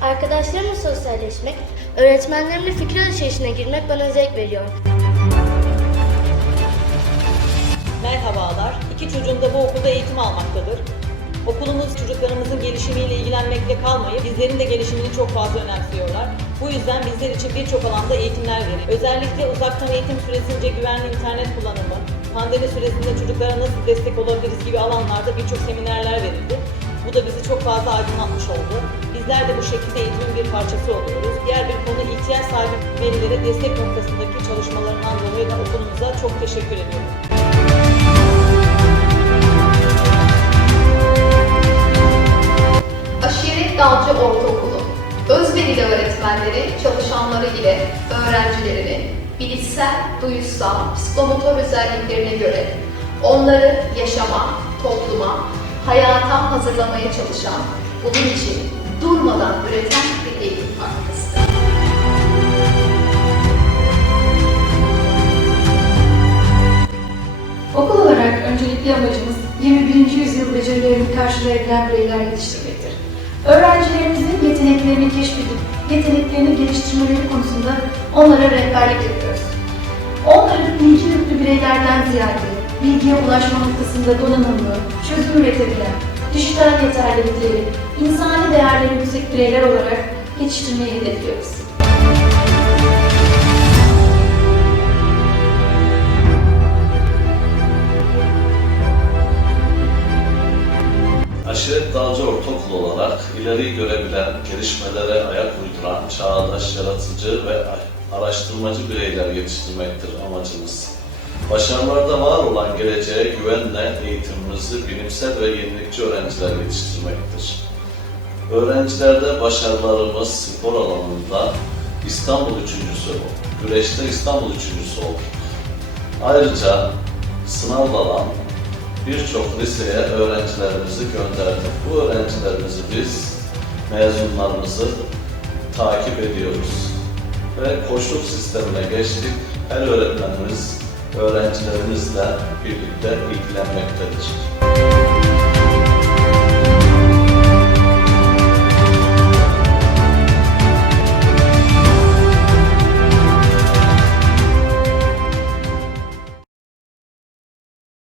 arkadaşlarımla sosyalleşmek, öğretmenlerimle fikir alışverişine girmek bana zevk veriyor. Merhabalar. İki çocuğum da bu okulda eğitim almaktadır. Okulumuz çocuklarımızın gelişimiyle ilgilenmekle kalmayıp bizlerin de gelişimini çok fazla önemsiyorlar. Bu yüzden bizler için birçok alanda eğitimler verir. Özellikle uzaktan eğitim süresince güvenli internet kullanımı, pandemi süresinde çocuklara nasıl destek olabiliriz gibi alanlarda birçok seminerler verildi. Bu da bizi çok fazla aydınlatmış oldu. Bizler de bu şekilde eğitimin bir parçası oluyoruz. Diğer bir konu ihtiyaç sahibi velilere destek noktasındaki çalışmalarından dolayı da okulumuza çok teşekkür ediyorum. Dalcı Ortaokulu, özverili öğretmenleri çalışanları ile öğrencilerini bilişsel, duyusal, psikomotor özelliklerine göre onları yaşama, topluma, hayata hazırlamaya çalışan, bunun için durmadan üreten bir eğitim fakültesidir. Okul olarak öncelikli amacımız 21. yüzyıl becerilerini karşılayabilen bireyler yetiştirmektir. Öğrencilerimizin yeteneklerini keşfedip yeteneklerini geliştirmeleri konusunda onlara rehberlik yapıyoruz. Onları bilgi yüklü bireylerden ziyade bilgiye ulaşma noktasında donanımlı, çözüm üretebilen, dijital yeterlilikleri, insani değerleri yüksek bireyler olarak yetiştirmeyi hedefliyoruz. Aşiret Dağcı Ortaokulu olarak ileriyi görebilen, gelişmelere ayak uyduran, çağdaş, yaratıcı ve araştırmacı bireyler yetiştirmektir amacımız. Başarılarda var olan geleceğe güvenle eğitimimizi bilimsel ve yenilikçi öğrenciler yetiştirmektir. Öğrencilerde başarılarımız spor alanında İstanbul üçüncüsü, güreşte İstanbul üçüncüsü olur. Ayrıca sınav alan birçok liseye öğrencilerimizi gönderdik. Bu öğrencilerimizi biz, mezunlarımızı takip ediyoruz. Ve koçluk sistemine geçtik. Her öğretmenimiz öğrencilerimizle birlikte ilgilenmektedir.